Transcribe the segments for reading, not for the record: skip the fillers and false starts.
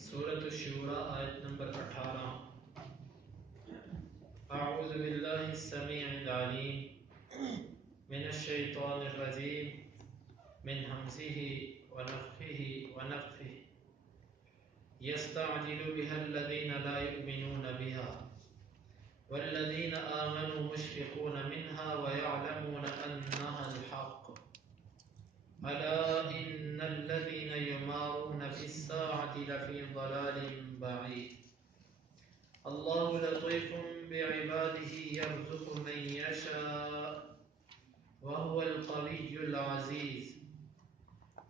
سورۃ الشورى آیت نمبر 18. اعوذ باللہ السمیع العلیم من الشیطان الرجیم من حمزه ونفخه ونفثه يستعجل بها الذين لا يؤمنون بها والذين آمنوا مشفقون منها ويعلمون أنها الحق ألا إن الذين يمارون في الساعة لفي ضلال بعيد الله لطيف بعباده يرزق من يشاء وهو القوي العزيز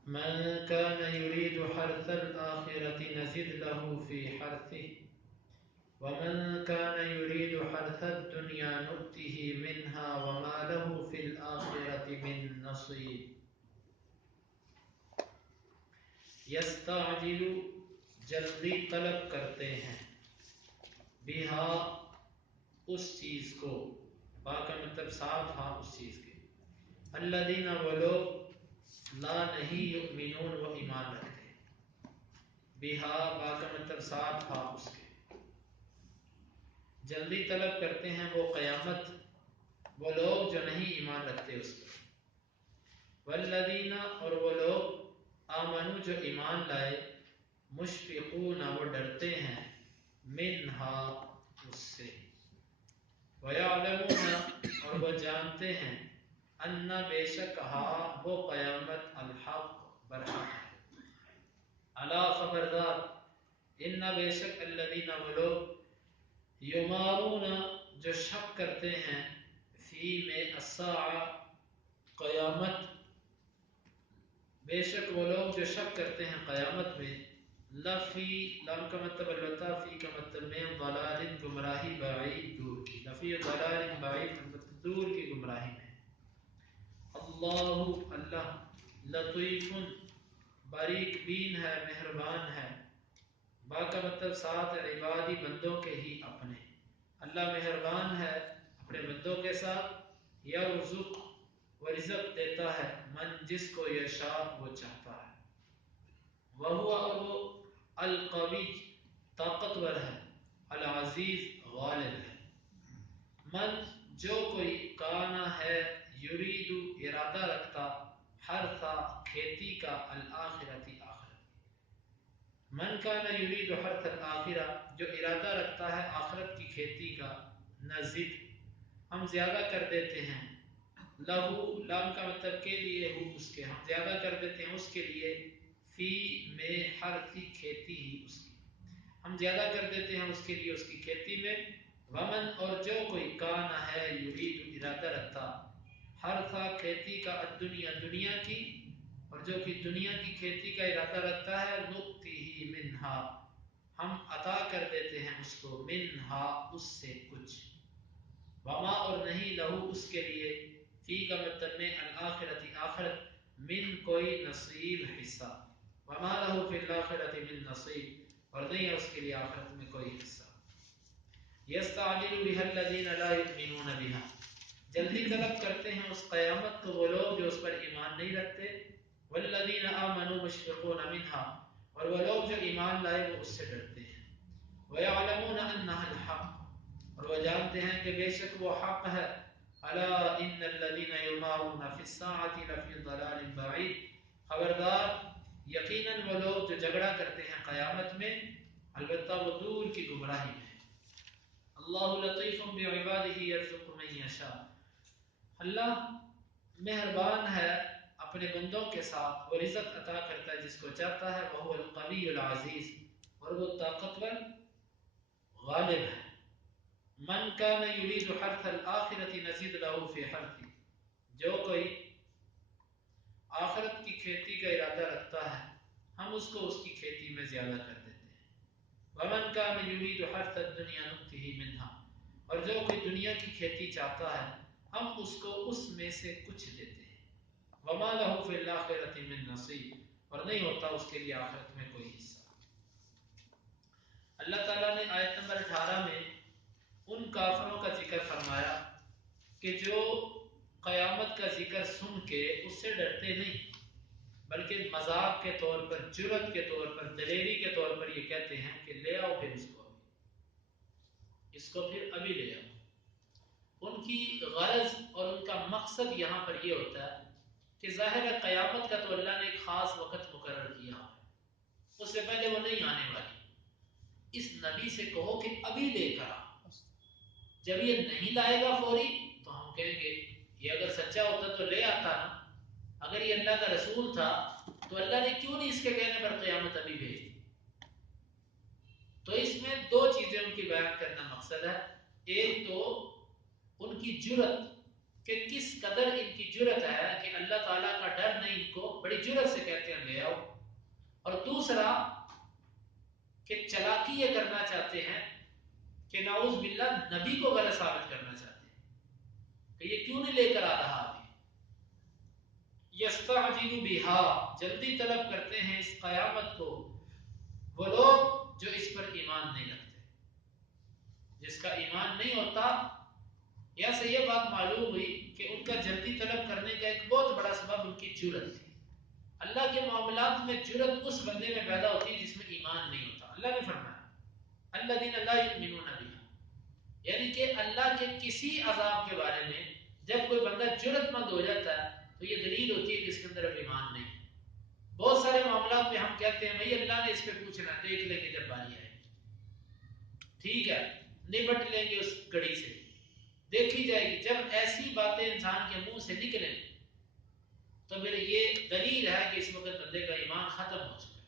من كان يريد حرث الآخرة نزد له في حرثه ومن كان يريد حرث الدنيا نؤته منها وما له في الآخرة من نصيب یستعجل جلدی طلب کرتے ہیں بہا اس چیز کو، با کا مطلب ساتھ ہاں اس چیز کے، الذین وہ لوگ لا نہیں یؤمنون وہ ایمان رکھتے، بہا با کا مطلب ساتھ ہاں اس کے، جلدی طلب کرتے ہیں وہ قیامت وہ لوگ جو نہیں ایمان رکھتے اس پر، والذین اور وہ لوگ آمنو جو ایمان لائے، مشفقون وہ ڈرتے ہیں، منہا اس سے، ویعلمون اور وہ جانتے ہیں، ان بے شک ہا وہ قیامت الحق برحق ہے، الا خبردار، ان بے شک الذین وہ لوگ یمارون جو شک کرتے ہیں، فی میں الساعہ قیامت، بے شک وہ لوگ جو شک کرتے ہیں قیامت میں، لفی لام کا مطلب البتہ، فی کا مطلب میں، ضلال گمراہی بعید دور کی، لفی ضلال بعید مطلب دور کی گمراہی میں، اللہ اللہ لطیف باریک بین ہے مہربان ہے، با کا مطلب ساتھ عبادی بندوں کے ہی اپنے، اللہ مہربان ہے اپنے بندوں کے ساتھ، یرزق وہ رزق دیتا ہے، من جس کو یشاء وہ چاہتا ہے، وہو اور وہ القوی طاقتور ہے، العزیز غالب ہے، من جو کوئی کانا ہے یرید ارادہ رکھتا، حرثا کھیتی کا، الآخرتی آخرت، من کانا یرید حرث الآخرہ جو ارادہ رکھتا ہے آخرت کی کھیتی کا، نزد ہم زیادہ کر دیتے ہیں، لہو لام کا مطلب کے لیے، ہو اس کے، ہم زیادہ کر دیتے ہیں اس کے لیے، فی میں حرثی کھیتی ہی اس کی، ہم زیادہ کر دیتے ہیں اس کے لیے اس کی کھیتی میں، ومن اور جو کوئی کانا ہے یرید ارادہ رکھتا، حرثا کھیتی کا، الدنیا دنیا کی، اور جو کہ دنیا کی کھیتی کا ارادہ رکھتا ہے، نؤتیہ منہا ہم عطا کر دیتے ہیں اس کو، منہا اس سے کچھ، وما اور نہیں لہو اس کے لیے، فی کا مطلب میں الآخرتی آخرت، من کوئی نصیب حصہ، وما لہو فی الآخرت من نصیب اور نہیں ہے اس کے لیے آخرت میں کوئی حصہ، یستعجل بها الذین لا یؤمنون بها جلدی طلب کرتے ہیں اس قیامت کو وہ لوگ جو اس پر ایمان نہیں رکھتے، والذین آمنوا مشفقون منها اور وہ لوگ جو ایمان لائے وہ اس سے ڈرتے ہیں، ویعلمون انها الحق اور وہ جانتے ہیں کہ بے شک وہ حق ہے، الا ان الذین یمارون فی الساعة لفی ضلال بعید خبردار یقیناً وہ لوگ جو جھگڑا کرتے ہیں قیامت میں البتہ وہ دور کی گمراہی میں، اللہ لطیف بعبادہ یرزق من یشاء اللہ مہربان ہے اپنے بندوں کے ساتھ، وہ رزق عطا کرتا ہے جس کو چاہتا ہے، وہو القوی العزیز اور وہ طاقتور غالب ہے، من کان یرید حرث الآخرۃ نزد له فی حرثہ جو کوئی آخرت کی کھیتی کا ارادہ رکھتا ہے ہم اس کو اس کی کھیتی میں زیادہ کر دیتے ہیں، ومن کان یرید حرث الدنیا نؤتہ منہا اور جو کوئی دنیا کی کھیتی چاہتا ہے ہم اس کو اس میں سے کچھ دیتے ہیں، وما لہ فی الآخرۃ من نصیب اور نہیں ہوتا اس کے لیے آخرت میں کوئی حصہ۔ اللہ تعالیٰ نے آیت نمبر 18 میں ان کافروں کا ذکر فرمایا کہ جو قیامت کا ذکر سن کے اس سے ڈرتے نہیں، بلکہ مذاق کے طور پر، جرت کے طور پر، دلیری کے طور پر یہ کہتے ہیں کہ لے آؤ پھر اس کو پھر ابھی لے آؤ۔ ان کی غرض اور ان کا مقصد یہاں پر یہ ہوتا ہے کہ ظاہر ہے قیامت کا تو اللہ نے ایک خاص وقت مقرر کیا ہے، اس سے پہلے وہ نہیں آنے والی۔ اس نبی سے کہو کہ ابھی لے کر آ۔ جب یہ نہیں لائے گا فوری تو ہم کہیں گے یہ اگر سچا ہوتا تو لے آتا نا، اگر یہ اللہ کا رسول تھا تو اللہ نے کیوں نہیں اس کے کہنے پر قیامت ابھی بھیج دی؟ تو اس میں دو چیزیں ان کی بیان کرنا مقصد ہے۔ ایک تو ان کی جرت کہ کس قدر ان کی جرت ہے کہ اللہ تعالیٰ کا ڈر نہیں، ان کو بڑی جرت سے کہتے ہیں لے آؤ۔ اور دوسرا کہ چلاکی یہ کرنا چاہتے ہیں کہ نعوذ باللہ نبی کو غلط ثابت کرنا چاہتے ہیں کہ یہ کیوں نہیں لے کر آ رہا ابھی۔ یستعجل بہا، جلدی طلب کرتے ہیں اس قیامت کو وہ لوگ جو اس پر ایمان نہیں رکھتے۔ جس کا ایمان نہیں ہوتا، یہاں سے یہ بات معلوم ہوئی کہ ان کا جلدی طلب کرنے کا ایک بہت بڑا سبب ان کی جرت تھی۔ اللہ کے معاملات میں جرت اس بندے میں پیدا ہوتی ہے جس میں ایمان نہیں ہوتا۔ اللہ نے فرمایا الذین لا یؤمنون بها، یعنی کہ اللہ کے کسی عذاب کے بارے میں جب کوئی بندہ جرت مند ہو جاتا ہے تو یہ دلیل ہوتی ہے کہ اس کے اندر اب ایمان نہیں ہے۔ بہت سارے معاملات میں ہم کہتے ہیں بھائی اللہ نے اس پہ پوچھنا، دیکھ لیں گے جب باری آئے گی، ٹھیک ہے نبٹ لیں گے اس گڑی سے، دیکھی جائے گی۔ جب ایسی باتیں انسان کے منہ سے نکلیں تو پھر یہ دلیل ہے کہ اس وقت بندے کا ایمان ختم ہو چکا ہے۔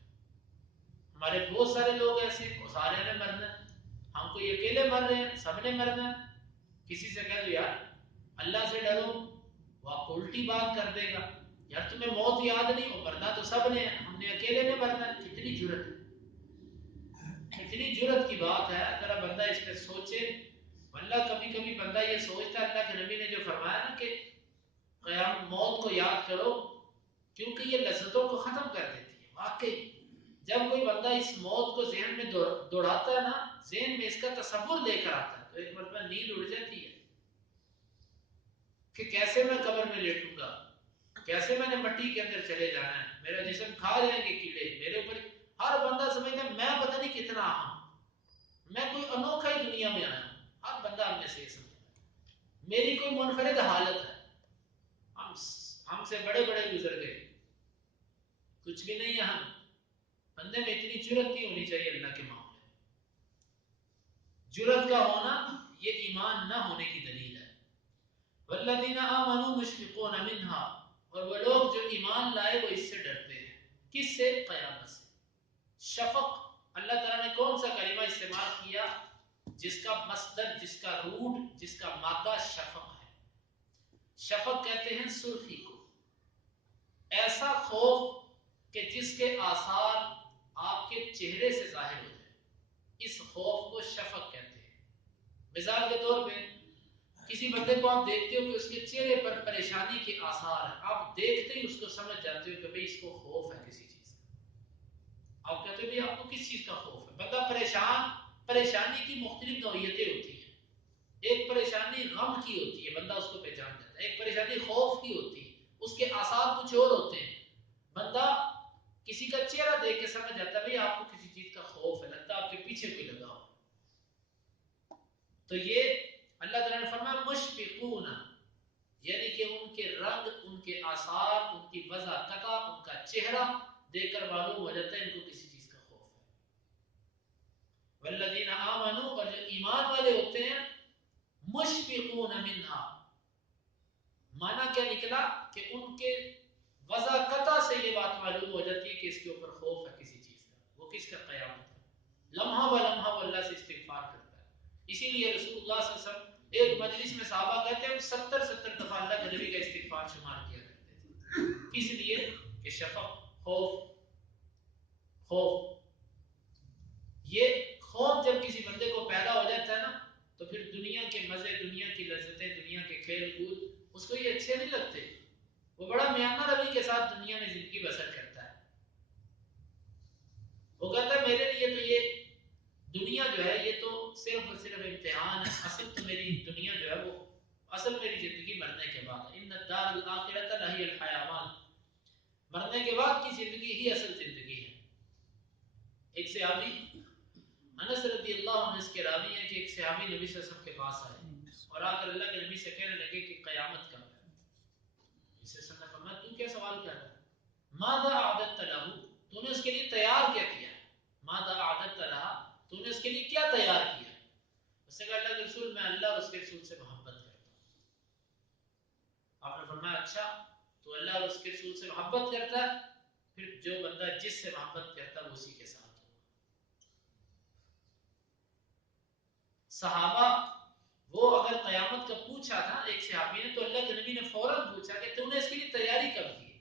ہمارے بہت سارے لوگ ایسے، سارے نے مرنا، ہم کوئی اکیلے مر رہے ہیں، سب نے مرنا۔ کسی سے کہہ دو یار اللہ سے ڈرو، وہ آپ کو الٹی بات کر دے گا، یار تمہیں موت یاد نہیں ہو، مرنا تو سب نے، ہم نے اکیلے نے مرنا۔ کتنی جرت ہے، کتنی جرت کی بات ہے، ذرا بندہ اس پہ سوچے۔ اللہ کبھی کبھی بندہ یہ سوچتا ہے، اللہ کے نبی نے جو فرمایا نا کہ قیام موت کو یاد کرو کیونکہ یہ لذتوں کو ختم کر دیتی ہے۔ واقعی جب کوئی بندہ اس موت کو ذہن میں دوڑاتا ہے نا، ذہن میں اس کا تصور لے کر آتا ہے تو ایک مرتبہ نیند اڑ جاتی ہے کہ کیسے میں قبر میں لیٹوں گا، کیسے میں نے مٹی کے اندر چلے جانا ہے، میرا جسم کھا جائیں گے کیڑے میرے اوپر۔ ہر بندہ سمجھتا ہے میں پتہ نہیں کتنا اہم، میں کوئی انوکھا ہی دنیا میں آیا ہوں۔ ہر بندہ ہم میں سے یہ سمجھتا ہے میری کوئی منفرد حالت ہے، ہم سے بڑے بڑے گزر گئے، کچھ بھی نہیں ہے ہم۔ بندے میں اتنی جرت نہیں ہونی چاہیے اللہ کے معاملے میں۔ جرت کا ہونا یہ ایمان نہ ہونے کی دلیل ہے۔ والذین آمنوا مشفقون منہا، اور وہ لوگ جو ایمان لائے وہ اس سے ڈرتے ہیں۔ کس سے؟ قیامت سے۔ شفق، اللہ تعالیٰ نے کون سا کلمہ استعمال کیا جس کا مصدر، جس کا روٹ، جس کا مادہ شفق ہے۔ شفق کہتے ہیں سرخی کو، ایسا خوف کہ جس کے آثار آپ کے چہرے سے ظاہر ہو جائے، اس خوف کو شفق کہتے ہیں۔ مثال کے طور پہ کسی بندے کو آپ دیکھتے ہو کہ اس کے چہرے پر پریشانی کے آثار ہیں، آپ دیکھتے ہی اس کو سمجھ جاتے ہو کہ بھئی اس کو خوف ہے کسی چیز کا۔ آپ کہتے ہو بھئی آپ کو کس چیز کا خوف ہے؟ بندہ پریشان، پریشانی کی مختلف نوعیتیں ہوتی ہیں۔ ایک پریشانی غم کی ہوتی ہے، بندہ اس کو پہچان جاتا ہے۔ ایک پریشانی خوف کی ہوتی ہے، اس کے آثار کچھ اور ہوتے ہیں، بندہ کسی کا چہرہ دیکھ کے سمجھ جاتا ہے بھئی آپ کو کسی چیز کا خوف ہے، لگتا ہے آپ کے پیچھے کوئی لگا ہو۔ تو یہ اللہ تعالیٰ نے فرمایا مشفقون، یعنی کہ ان کے رنگ، ان کے آثار، ان کی وضع قطع، ان کا چہرہ دیکھ کر معلوم ہو جاتا ہے ان کو کسی چیز کا خوف ہے۔ والذین آمنوا، اور جو ایمان والے ہوتے ہیں، مشفقون منہا، معنی کیا نکلا کہ ان کے وضع قطع سے یہ بات معلوم ہو جاتی ہے کہ اس کے اوپر خوف ہے کسی چیز کا۔ وہ کس کا؟ قیامت کا۔ لمحہ بلمحہ وہ اللہ سے استغفار کرتا ہے۔ اسی لیے رسول اللہ صلی اللہ علیہ وسلم ایک مجلس میں صحابہ کہتے ہیں 70 دفعہ اللہ کے نبی کا استغفار شمار کیا کرتے تھے۔ کس لیے؟ کہ شفق، خوف یہ خوف جب کسی بندے کو پیدا ہو جاتا ہے نا تو پھر دنیا کے مزے، دنیا کی لذتیں، دنیا کے کھیل کود اس کو یہ اچھے نہیں لگتے۔ وہ بڑا میانہ روی کے ساتھ دنیا میں زندگی بسر کرتا ہے۔ وہ کہتا ہے میرے لیے تو یہ دنیا جو ہے یہ تو صرف اور صرف امتحان ہے، اصل تو میری دنیا جو ہے وہ اصل میری زندگی مرنے کے بعد ہے۔ ان الدار الاخرۃ لہی الحیوان، مرنے کے بعد کی زندگی ہی اصل زندگی ہے. ایک صحابی انس رضی اللہ عنہ اس کے راوی ہیں کہ ایک صحابی نبی صلی اللہ علیہ وسلم کے پاس آئے اور آ کر اللہ کے نبی سے کہنے لگے کہ قیامت کب ہے. نبی صلی اللہ علیہ وسلم نے فرمایا تو کیا سوال کر رہا ہے؟ ماذا اعددت له، تو نے اس کے لیے تیار کیا کیا ہے؟ ماذا اعددت لها، تو نے اس کے لیے کیا تیار کیا؟ اس نے کہا اللہ کے رسول میں اللہ اور اس کے رسول سے محبت کرتا ہوں. آپ نے فرمایا اچھا تو اللہ اور اس کے رسول سے محبت کرتا ہے، پھر جو بندہ جس سے محبت کرتا ہے وہ اسی کے ساتھ ہوگا. صحابہ وہ اگر قیامت کا پوچھا تھا ایک صحابی نے تو اللہ کے نبی نے فوراً پوچھا کہ تو نے اس کے لیے تیاری کب کی؟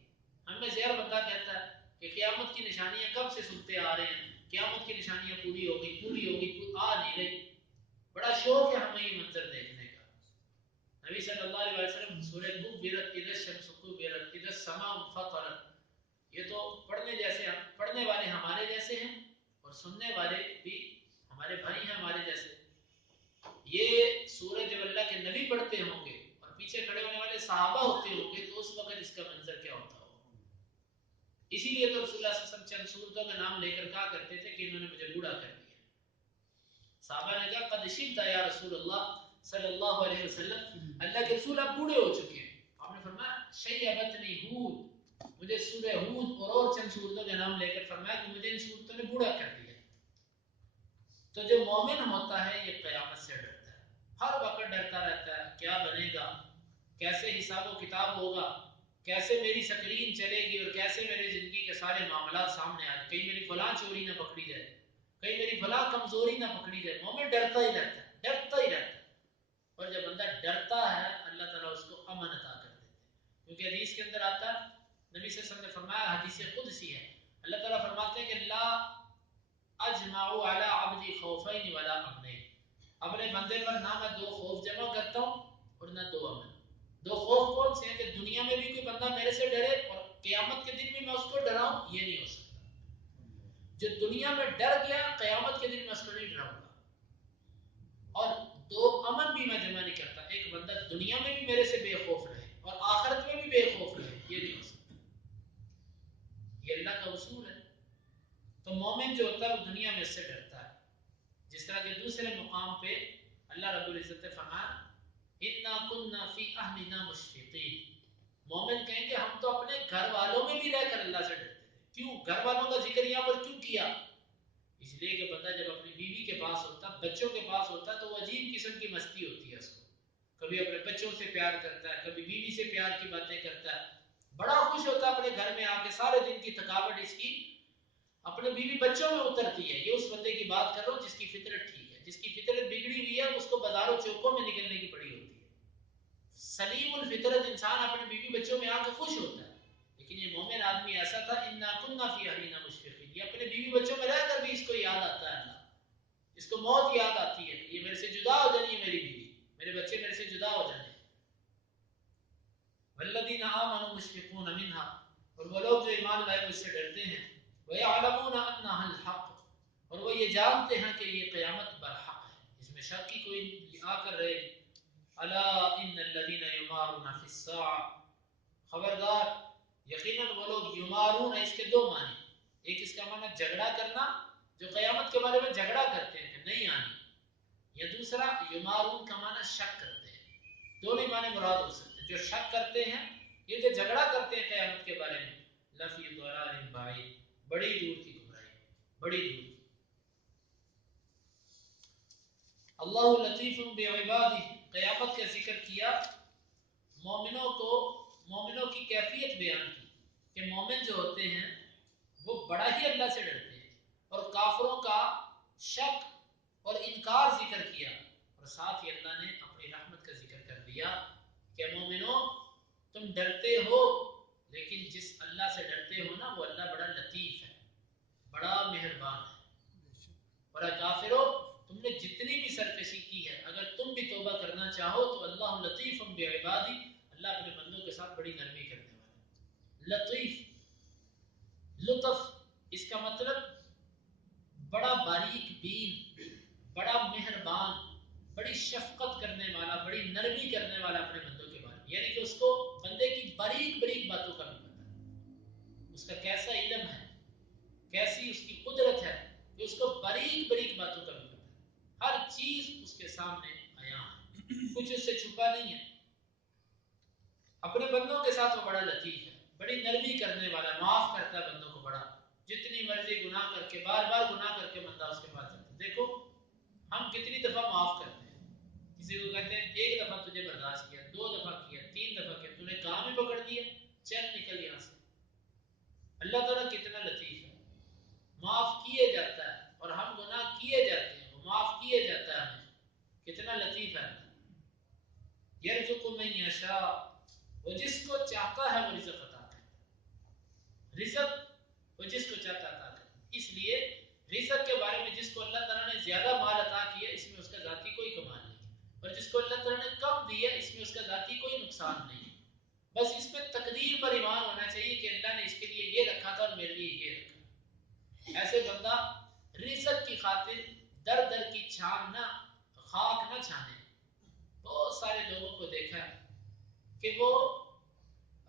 ہم میں زیادہ بندہ کہتا ہے کہ قیامت کی نشانیاں کب سے سنتے آ رہے ہیں، قیامت کی نشانیاں پوری ہو گئی آ نہیں رہی. بڑا شوق ہے ہمیں یہ منظر دیکھنے کا. نبی صلی اللہ علیہ وسلم سورہ کبرت اذا الشمس کبرت اذا السماء انفطرت، یہ تو پڑھنے والے ہمارے جیسے ہیں اور سننے والے بھی ہمارے بھائی ہیں ہمارے جیسے. یہ سورج جب اللہ کے نبی پڑھتے ہوں گے اور پیچھے کھڑے ہونے والے صحابہ ہوتے ہوں گے تو اس وقت اس کا منظر کیا ہوتا ہوگا. اسی لیے تو رسول اللہ صلی اللہ علیہ وسلم چند صورتوں کا نام لے کر کہا کرتے تھے کہ انہوں نے مجھے بوڑھا کر دیا. صحابہ نے کہا قد شبت یا رسول اللہ صلی اللہ علیہ وسلم، اللہ کے رسول آپ بوڑھے ہو چکے ہیں. آپ نے فرمایا شیبتنی ہود، مجھے سورہ ہود اور چند صورتوں کا نام لے کر فرمایا کہ مجھے ان صورتوں نے بوڑھا کر دیا. تو جو مومن ہوتا ہے یہ قیامت سے ڈرتا ہے، ہر وقت ڈرتا رہتا ہے کیا بنے گا، کیسے حساب و کتاب ہوگا، کیسے میری سکرین چلے گی اور کیسے میری زندگی کے سارے معاملات سامنے آ جائیں، کہیں میری فلاں چوری نہ پکڑی جائے، کہیں میری فلاں کمزوری نہ پکڑی جائے. مومن ڈرتا ہی رہتا ہے، ڈرتا ہی رہتا ہے. اور جب بندہ ڈرتا ہے اللہ تعالیٰ اس کو امن عطا کر دیتے ہیں. کیونکہ حدیث کے اندر آتا ہے، نبی صلی اللہ علیہ وسلم نے فرمایا، حدیث قدسی ہے، اللہ تعالیٰ فرماتے ہیں کہ لا اجمعوا علی عبدی خوفین ولا امنین، اپنے بندے پر نہ میں دو خوف جمع کرتا ہوں اور نہ دو امن. دو خوف کون سے ہیں کہ دنیا میں بھی کوئی بندہ میرے سے ڈرے اور قیامت کے دن بھی میں اس کو ڈراؤں، یہ نہیں ہو سکتا. جو دنیا میں ڈر گیا قیامت کے دن میں اس کو نہیں ڈراؤں گا. اور دو امن بھی میں جمع نہیں کرتا، ایک بندہ دنیا میں بھی میرے سے بے خوف رہے اور آخرت میں بھی بے خوف رہے، یہ نہیں ہو سکتا. یہ اللہ کا اصول ہے. تو مومن جو ہوتا ہے وہ دنیا میں اس سے ڈرتا ہے. جس طرح کہ دوسرے مقام پہ اللہ رب العزت نے فرمایا اِنَّا كُنَّا فِي أَهْلِنَا مُشْفِقِينَ، مومن کہیں گے ہم تو اپنے گھر والوں میں بھی رہ کر اللہ سے ڈرتے تھے. کیوں گھر والوں کا ذکر یہاں پر کیوں کیا؟ اس لیے کہ بندہ جب اپنی بیوی کے پاس ہوتا، بچوں کے پاس ہوتا تو وہ عجیب قسم کی مستی ہوتی ہے اس کو. کبھی اپنے بچوں سے پیار کرتا ہے، کبھی بیوی سے پیار کی باتیں کرتا ہے، بڑا خوش ہوتا ہے اپنے گھر میں آ کے. سارے دن کی تھکاوٹ اس کی اپنے بیوی بچوں میں اترتی ہے. یہ اس بندے کی بات کر رہا ہوں جس کی فطرت ٹھیک ہے. جس کی فطرت بگڑی ہوئی ہے اس کو بازاروں چوکوں میں نکلنے کی پڑی ہوتی ہے. سلیم الفطرت انسان اپنے بیوی بچوں میں آ کے خوش ہوتا ہے. لیکن یہ مومن آدمی ایسا تھا اِنَّا كُنَّا فِي أَهْلِنَا مُشْفِقِينَ، یہ اپنے بیوی بچوں میں رہ کر بھی اس کو یاد آتا ہے اللہ، اس کو موت یاد آتی ہے کہ یہ میرے سے جدا ہو جانی ہے، میری بیوی میرے بچے میرے سے جدا ہو جانے. وَالَّذِينَ آمَنُوا مُشْفِقُونَ مِنْهَا، اور وہ لوگ جو ایمان لائے وہ اس سے ڈرتے ہیں. وَيَعْلَمُونَ أَنَّهَا الْحَقُّ، اور وہ یہ جانتے ہیں کہ یہ قیامت برحق ہے، اس میں شک کی کوئی آ کر رہے. أَلَا إِنَّ الَّذِينَ يُمَارُونَ فِي السَّاعَةِ، خبردار یقیناً وہ لوگ یمارون، اس کے دو معنی، ایک اس کا معنی جھگڑا کرنا، جو قیامت کے بارے میں جھگڑا کرتے ہیں کہ نہیں آنی، یا دوسرا یمارون کا معنی شک کرتے ہیں. دونوں معنی مراد ہو سکتے ہیں. جو شک کرتے ہیں، یہ جو جھگڑا کرتے ہیں قیامت کے بارے میں، لفی ضلال بعید، بڑی دور کی گمراہی، بڑی دور کی. اللہ لطیف بعبادہ، قیامت کا ذکر کیا، مومنوں کی کیفیت بیان کی کہ مومن جو ہوتے ہیں وہ بڑا ہی اللہ سے ڈرتے ہیں، اور کافروں کا شک اور انکار ذکر کیا، اور ساتھ ہی اللہ نے اپنی رحمت کا ذکر کر دیا کہ مومنوں تم ڈرتے ہو، لیکن جس اللہ سے ڈرتے ہو نا وہ اللہ بڑا لطیف ہے، بڑا مہربان ہے. اور کافروں تم نے جتنی بھی سرکشی کی ہے، اگر تم بھی توبہ کرنا چاہو تو اللہ لطیف بعبادہ، اللہ اپنے بندوں کے ساتھ بڑی نرمی کرنے والا. لطیف، لطف، اس کا مطلب بڑا باریک بین، بڑا مہربان، بڑی شفقت کرنے والا، بڑی نرمی کرنے والا اپنے بندوں کے بارے میں. یعنی کہ اس کو بندے کی باریک باریک باتوں کا بھی پتہ ہے. ہر چیز اس کے سامنے عیاں ہے، کچھ اس سے چھپا نہیں ہے۔ اپنے بندوں کے ساتھ وہ بڑا لطیف ہے، بڑی نرمی کرنے والا، معاف کرتا ہے بندوں کو بڑا، جتنی مرضی گناہ کر کے، بار بار گناہ کر کے بندہ اس کے پاس جاتا ہے۔ دیکھو ہم کتنی دفعہ معاف کرتے ہیں، کسی کو کہتے ہیں ایک دفعہ تجھے برداشت کیا، 2 دفعہ کیا، 3 دفعہ کیا، تو نے کام ہی پکڑ دیا، چل نکل یہاں سے۔ اللہ تعالیٰ کتنا لطیف ہے، معاف کیے جاتا ہے، اور ہم گناہ کیے جاتے ہیں، وہ معاف کیے جاتا ہے ہمیں، کتنا لطیف ہے۔ یرزق من یشاء، وہ جس کو چاہتا ہے وہ رزق عطا کرتا ہے، رزق وہ جس کو چاہتا عطا کرتا ہے۔ اس لیے رزق کے بارے میں جس کو اللہ تعالیٰ نے زیادہ مال عطا کیا اس میں اس کا ذاتی کوئی کمال نہیں، اور جس کو اللہ تعالیٰ نے کم دیا اس میں اس کا ذاتی کوئی نقصان نہیں، بس اس پہ تقدیر پر ایمان ہونا چاہیے کہ اللہ نے اس کے لیے یہ رکھا تھا اور میرے لیے یہ رکھا۔ ایسے بندہ رزق کی خاطر در در کی چھان نہ، خاک نہ چھانے۔ بہت سارے لوگوں کو دیکھا کہ وہ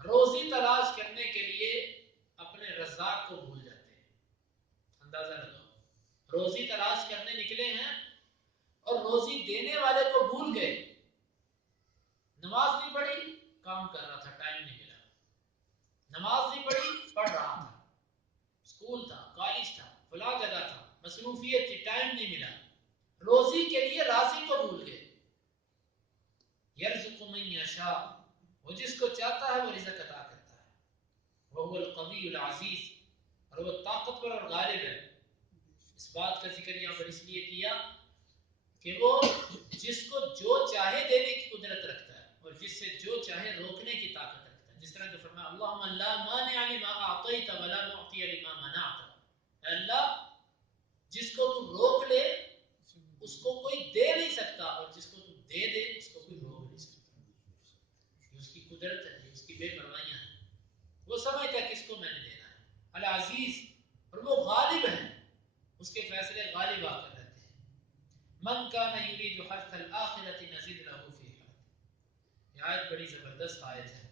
روزی تلاش کرنے کے لیے اپنے رزاق کو بھول جاتے ہیں۔ اندازہ لگاؤ، روزی تلاش کرنے نکلے ہیں اور روزی دینے والے کو بھول گئے۔ نماز نہیں پڑھی، کام کر رہا تھا، ٹائم نہیں ملا۔ نماز نہیں پڑھی، پڑھ رہا تھا، اسکول تھا، کالج تھا، فلاں جگہ تھا، مصروفیت تھی، ٹائم نہیں ملا۔ روزی کے لیے رازق کو بھول گئے۔ یرزق من یشاء، وہ جس کو چاہتا ہے وہ رزق عطا کرتا ہے۔ وہو القوی العزیز، اور وہ طاقتور اور غالب ہے۔ اس بات کا ذکر یہاں پر اس لیے کیا کہ وہ جس کو جو چاہے دینے کی قدرت رکھتا ہے اور جس سے جو چاہے روکنے کی طاقت رکھتا ہے۔ جس طرح کہ فرمایا اللہم لا مانع لما اعطیت ولا معطی لما منعت، اے اللہ جس کو تو روک لے اس کو کوئی دے نہیں سکتا، اور جس کو تو دے دے اس کو کوئی روک نہیں سکتا۔ یہ اس کی قدرت ہے، اس کی بے پروائیاں ہیں، وہ سمجھتا ہے کس کو میں نے دینا ہے۔ العزیز، اور وہ غالب ہے، اس کے فیصلے غالب آ کر رہتے ہیں۔ من کان یرید حرث الآخرۃ نزد له فی حرث، یہ آیت بڑی زبردست آیت ہے۔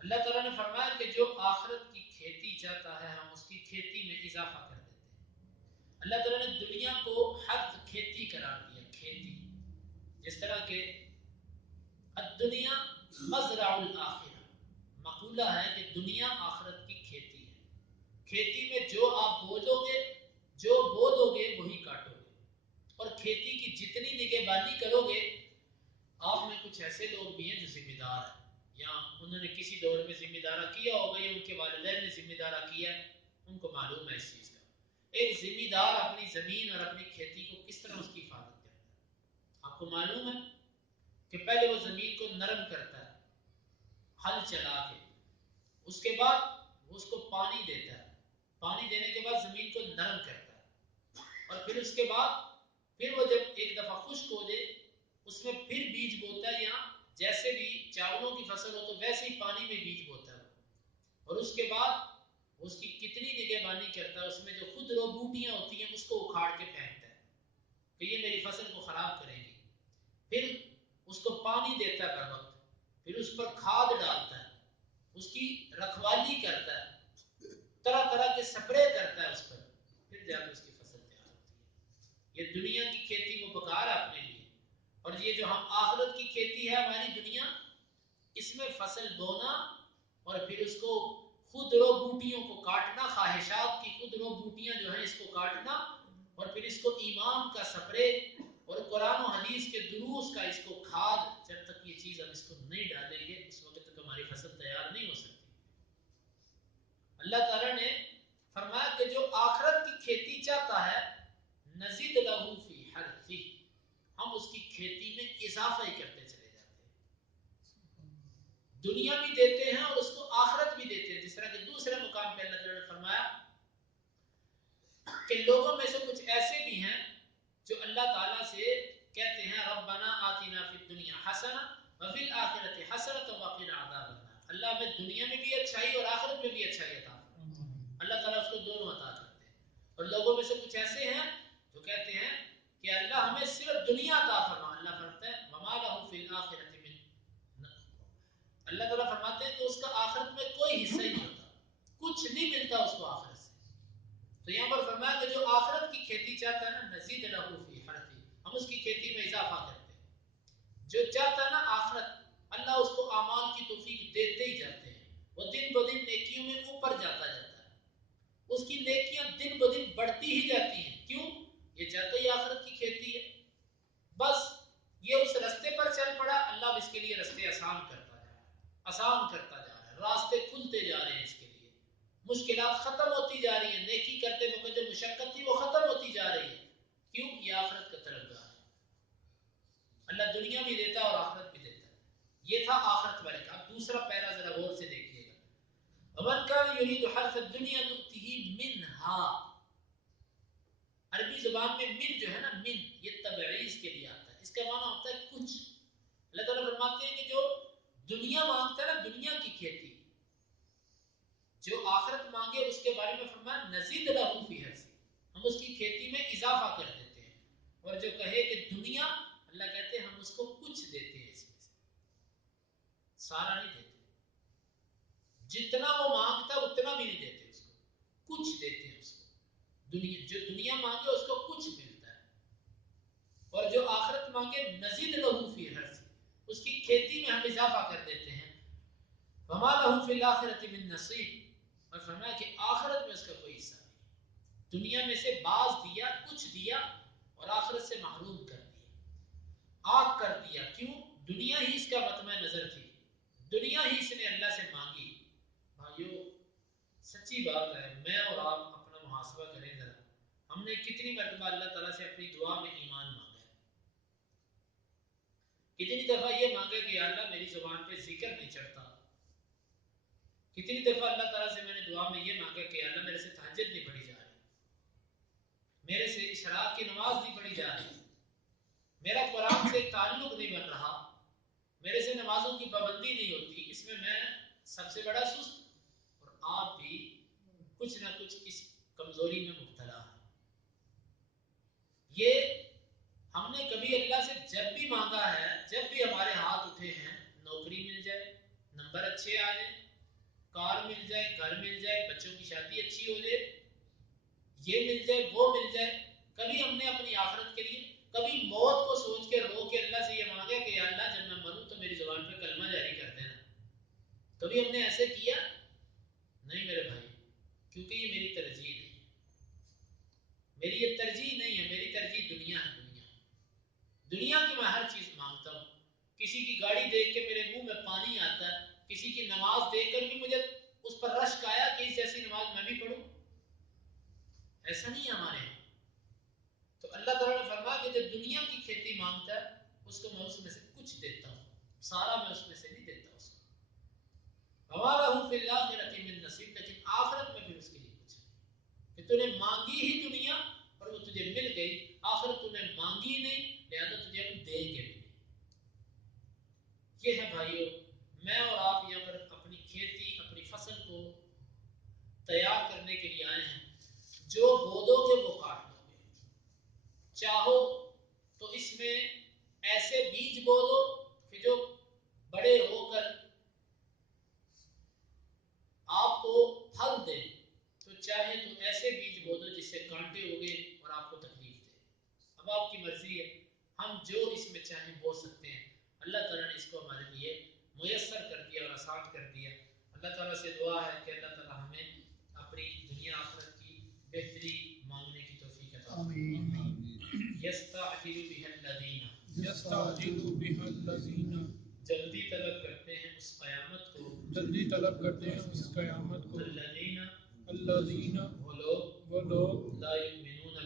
اللہ تعالیٰ نے فرمایا کہ جو آخرت کی کھیتی چاہتا ہے ہم اس کی کھیتی میں اضافہ کر دیتے ہیں۔ اللہ تعالیٰ نے دنیا کو حرث کھیتی قرار دیا، کھیتی، جس طرح کہ الدنیا مزرع الآخرہ، مقولہ ہے کہ دنیا آخرت کی کھیتی ہے۔ کھیتی میں جو آپ بوجو گے، جو بودو گے وہی کاٹو گے، اور کھیتی کی جتنی نگہبانی کرو گے۔ آپ میں کچھ ایسے لوگ بھی ہیں جو ذمہ دار ہیں، یا انہوں نے کسی دور میں ذمہ دارہ کیا ہوگا، یا ان کے والدین نے ذمہ دارہ کیا ہے، ان کو معلوم ہے اس چیز کا۔ ایک ذمہ دار اپنی زمین اور اپنی کھیتی کو کس طرح اس کی حفاظت کرتا ہے۔ آپ کو معلوم ہے کہ پہلے وہ زمین کو نرم کرتا ہے ہل چلا کے، اس کے بعد وہ اس کو پانی دیتا ہے، پانی دینے کے بعد زمین کو نرم کرتا ہے، اور پھر اس کے بعد پھر وہ جب ایک دفعہ خشک ہو جائے اس میں پھر بیج بوتا ہے، یا جیسے بھی چاولوں کی فصل ہو تو ویسے ہی پانی میں بیج بوتا ہے، اور اس کے بعد اس کی کتنی نگہبانی کرتا ہے، اس میں جو خود رو بوٹیاں ہوتی ہیں اس کو اکھاڑ کے پھینکتا ہے کہ یہ میری فصل کو خراب کریں گی، پھر اس کو پانی دیتا ہے بر وقت، پھر اس پر کھاد ڈالتا ہے، اس کی رکھوالی کرتا ہے، طرح طرح کے سپرے کرتا ہے اس پر، پھر جا کے اس کی فصل تیار ہوتی ہے۔ یہ دنیا کی کھیتی وہ پکا رہا اپنے لیے، اور یہ جو ہم آخرت کی کھیتی ہے ہماری دنیا، اس میں فصل بونا اور پھر اس کو خود رو بوٹیوں کو کاٹنا، خواہشات کی خود رو بوٹیاں جو ہیں اس کو کاٹنا، اور پھر اس کو ایمان کا سپرے اور قرآن و حدیث کے دروس کا اس کو کھاد، جب تک یہ چیز ہم اس کو نہیں ڈالیں گے اس وقت تک ہماری فصل تیار نہیں ہو سکتی۔ اللہ تعالیٰ نے فرمایا کہ جو آخرت کی کھیتی چاہتا ہے نزید لہو فی حرثہ، ہم اس کی کھیتی میں اضافہ ہی کرتے چلے جاتے ہیں، دنیا بھی دیتے ہیں اور اس کو آخرت بھی دیتے ہیں۔ جس طرح کہ دوسرے مقام پہ اللہ تعالیٰ نے فرمایا کہ لوگوں میں سے کچھ ایسے بھی ہیں جو اللہ تعالیٰ سے کہتے ہیں ربنا آتنا فی الدنیا حسنہ وفی الآخرۃ حسنۃ وقنا عذاب النار، اللہ ہمیں دنیا میں بھی اچھائی اور آخرت میں بھی اچھائی عطا فرما۔ اللہ تعالیٰ اس کو دونوں عطا کرتے ہیں، اور لوگوں میں سے کچھ ایسے ہیں جو کہتے ہیں کہ اللہ ہمیں صرف دنیا عطا فرما۔ اللہ فرماتا ہے وما لہ فی الآخرۃ من، اللہ تعالیٰ فرماتے ہیں کہ اس کا آخرت میں کوئی حصہ ہی نہیں ہوتا، کچھ نہیں ملتا اس کو آخرت سے۔ تو یہاں پر فرمایا کہ جو آخرت کی کھیتی چاہتا ہے نا نزید لہ فی حرثہ، ہم اس کی کھیتی میں اضافہ کرتے ہیں. جو چاہتا ہے نا آخرت، اللہ اس کو اعمال کی توفیق دیتے ہی جاتے ہیں. وہ دن بدن نیکیوں میں اوپر جاتا جاتا ہے، اس کی نیکیاں دن بدن بڑھتی ہی جاتی ہیں. کیوں؟ یہ چاہتا ہی آخرت کی کھیتی ہے. بس یہ اس رستے پر چل پڑا، اللہ اس کے لیے رستے آسان کرتا جا رہا ہے، آسان کرتا جا رہا ہے، راستے کھلتے جا رہے ہیں اس کے لیے، مشکلات ختم ہوتی جا رہی ہیں. نیکی کرتے وقت جو مشقت تھی وہ ختم ہوتی جا رہی ہے. کیوں؟ یہ آخرت کا طلبگار ہے. اللہ دنیا بھی دیتا ہے اور آخرت بھی دیتا ہے. یہ تھا آخرت والے کا. اب دوسرا پیرا ذرا غور سے دیکھیے گا. وَمَنْ كَانَ يُرِيدُ حَرْثَ الدُّنْيَا نُؤْتِهِ مِنْهَا. عربی زبان میں من جو ہے نا، من یہ تبعیض کے لیے آتا ہے. اس کا معنی ہوتا ہے کچھ. اللہ تعالیٰ فرماتے ہیں کہ جو دنیا مانگتا ہے نا، دنیا کی کھیتی، جو آخرت مانگے اس کے بارے میں فرمایا نزید لہو فی حرث، ہم اس کی کھیتی میں اضافہ کر دیتے ہیں. اور جو کہے کہ دنیا، اللہ کہتے ہیں ہم اس کو کچھ دیتے ہیں، اس میں سے سارا نہیں دیتے. جتنا وہ مانگتا ہے اتنا بھی نہیں دیتے اس کو، کچھ دیتے ہیں اس کو. دنیا جو دنیا مانگے اس کو کچھ ملتا ہے، اور جو آخرت مانگے نزید لہو فی حرث، اس کی کھیتی میں ہم اضافہ کر دیتے ہیں. وما لہ فی الآخرۃ من نصیب، اور فرمایا کہ آخرت میں اس کا کوئی حصہ نہیں. دنیا میں سے بعض دیا، کچھ دیا، اور آخرت سے محروم کر دیا، آگ کر دیا. کیوں؟ دنیا ہی اس کا مطمع نظر تھی، دنیا ہی اس نے اللہ سے مانگی. بھائیو سچی بات ہے، میں اور آپ اپنا محاسبہ کریں ذرا. ہم نے کتنی مرتبہ اللہ تعالیٰ سے اپنی دعا میں ایمان مانگا ہے؟ کتنی دفعہ یہ مانگا کہ یا اللہ میری زبان پہ ذکر نہیں چڑھتا؟ کتنی دفعہ اللہ تعالیٰ سے میں نے دعا میں یہ مانگا کہ یا اللہ میرے سے تہجد نہیں پڑھی جا رہی، میرے سے اشراق کی نماز نہیں پڑھی جا رہی، میرا قرآن سے تعلق نہیں بن رہا، میرے سے نمازوں کی پابندی نہیں ہوتی. اس میں سب سے بڑا سست، اور آپ بھی کچھ نہ کچھ اس کمزوری میں مبتلا ہے. یہ ہم نے کبھی اللہ سے جب بھی مانگا ہے، جب بھی ہمارے ہاتھ اٹھے ہیں، نوکری مل جائے، نمبر اچھے آ جائیں، کار مل جائے، گھر مل جائے، بچوں کی شادی اچھی ہو جائے، یہ مل جائے، وہ مل جائے، کبھی ہم نے اپنی آخرت کے لیے، کبھی موت کو سوچ کے رو کے اللہ سے یہ مانگا کہ یا اللہ جب میں مروں تو میری زبان پہ کلمہ جاری کر دینا؟ کبھی ہم نے ایسے کیا؟ نہیں میرے بھائی، کیونکہ یہ میری ترجیح نہیں ہے. میری یہ ترجیح نہیں ہے، میری ترجیح دنیا ہے. دنیا کی میں ہر چیز مانگتا ہوں. کسی کی گاڑی دیکھ کے میرے منہ میں پانی آتا ہے، کسی کی نماز دیکھ کر بھی مجھے اس پر رشک آیا کہ اس جیسی نماز میں بھی پڑھوں. ایسا نہیں ہے ہمارے یہاں. تو اللہ تعالیٰ نے فرمایا کہ جو دنیا کی کھیتی مانگتا ہے اس کو میں اس میں سے کچھ دیتا ہوں، سارا میں اس میں سے نہیں دیتا اس کو. ہمارا ہوں فی الآخرۃ من نصیب، لیکن آخرت میں پھر اس کے لیے کچھ نہیں. کہ تو نے مانگی ہی دنیا اور وہ تجھے مل گئی، آخرت تو نے مانگی نہیں، لہذا تجھے ہم دیں گے بھی نہیں. یہ ہے بھائیو، میں اور آپ یہاں پر اپنی کھیتی، اپنی فصل کو تیار کرنے کے لیے آئے ہیں. جو بودو کے وہ کاٹ دو گے، چاہو تو اس میں ایسے بیج بو دو کہ جو بڑے ہو کر آپ کو پھل دے، تو چاہے تو ایسے بیج بو دو جس سے کانٹے اگے اور آپ کو تکلیف دے. اب آپ کی مرضی ہے، ہم جو اس میں چاہیں بو سکتے ہیں. اللہ تعالیٰ نے اس کو ہمارے لیے میسر کر دیا اور آسان کر دیا. اللہ تعالیٰ سے دعا ہے کہ اللہ تعالیٰ ہمیں اپنی دنیا آخرت کی بہتری مانگنے کی توفیق عطا فرمائے. یستعجل بها الذین، جلدی طلب کرتے ہیں اس قیامت کو، جلدی طلب کرتے ہیں اس قیامت کو. الذین، وہ لوگ لا یؤمنون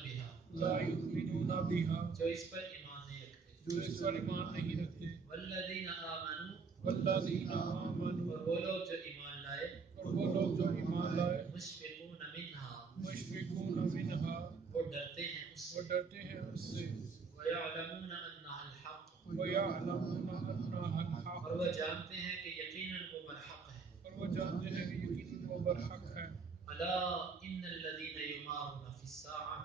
بها، جو اس پر ایمان نہیں رکھتے. والذین آمنوا، اور وہ لوگ جو ایمان لائے. مشفقون منہا، وہ ڈرتے ہیں اس سے. ویعلمون انہا الحق، اور وہ جانتے ہیں کہ یقیناً وہ برحق ہے. الا ان الذین یمارون فی الساعۃ،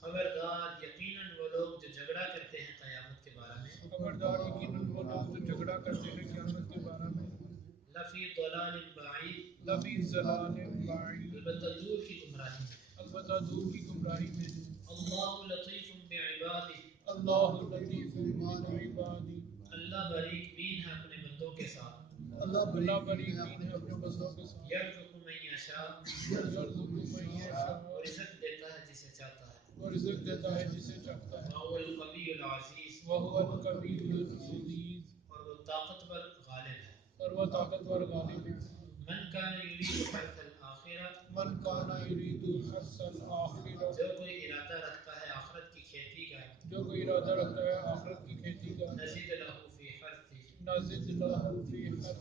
خبردار یقیناً وہ لوگ جو جھگڑا کرتے ہیں قیامت کے بارے میں. لفی ضلال بعید، البتہ دور کی گمراہی میں. البتہ دور کی گمراہی میں ہیں۔ اللہ لطیف بعبادہ، اللہ لطیف بعبادہ، اللہ باریک بین ہے اپنے بندوں کے ساتھ، اللہ باریک بین ہے اپنے بندوں کے ساتھ، یرزق من یشاء، یرزق من یشاء، وہ رزق دیتا ہے جسے چاہتا ہے، وہ رزق دیتا ہے جسے چاہتا ہے، وهو القوی العزیز، وهو القوی العزیز، اور وہ طاقتور غالب ہے، اور وہ طاقتور غالب ہے۔ من کان یرید حرث الآخرہ، من کان یرید حرث الآخرہ، جو کوئی ارادہ رکھتا ہے آخرت کی کھیتی کا، جو کوئی ارادہ رکھتا ہے آخرت کی کھیتی کا، نزد لہ فی حرثہ، نزد لہ فی حرثہ،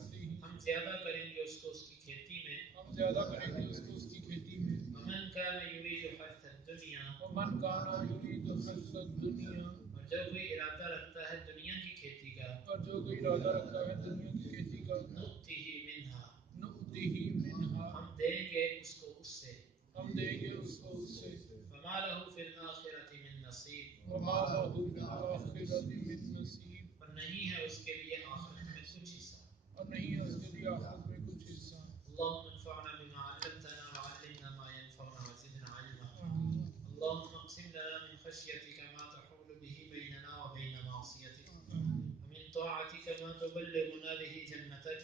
ہم زیادہ کریں گے اس کو اس کی کھیتی میں، ہم زیادہ کریں گے اس کو اس کی کھیتی میں۔ ومن کان یرید حرث الدنیا، ومن کان یرید حرث الدنیا، اور جو کوئی ارادہ رکھتا ہے دنیا کی کھیتی کا، اور جو کوئی ارادہ رکھتا ہے دنیا کی کھیتی کا، نؤتہ منہا، نؤتہ منہا، ہم دیں گے اس کو اس سے، ہم دیں گے اس کو اس سے، وما لہ فی الآخرۃ من نصیب، وما لہ فی الآخرۃ من نصیب، اور نہیں ہے اس کے لیے آخرت میں کچھ حصہ۔ اور نہیں ہے اس کے لیے آخرت میں کچھ حصہ۔ اللهم انفعنا بما علمتنا وعلمنا ما ينفعنا وزدنا علما، آمین۔ اللهم اقسم لنا من خشيتك ما تحول به بيننا وبين معصيتك، آمین۔ ومن طاعتك ما تبلغنا به جنتك،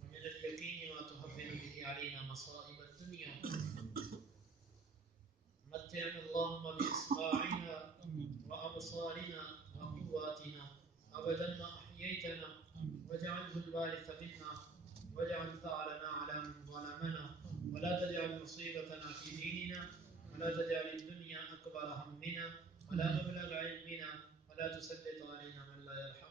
ومن اليقين ما تهون به علينا مصائب الدنيا، متعنا اللهم بأسماعنا وأبصارنا وقواتنا أبدا ما أحييتنا، واجعله الوارث منا، واجعل ثأرنا على من ظلمنا، ولا تجعل مصيبتنا في ديننا، ولا تجعل الدنيا أكبر همنا ولا مبلغ علمنا، ولا تسلط علينا من لا يرحمنا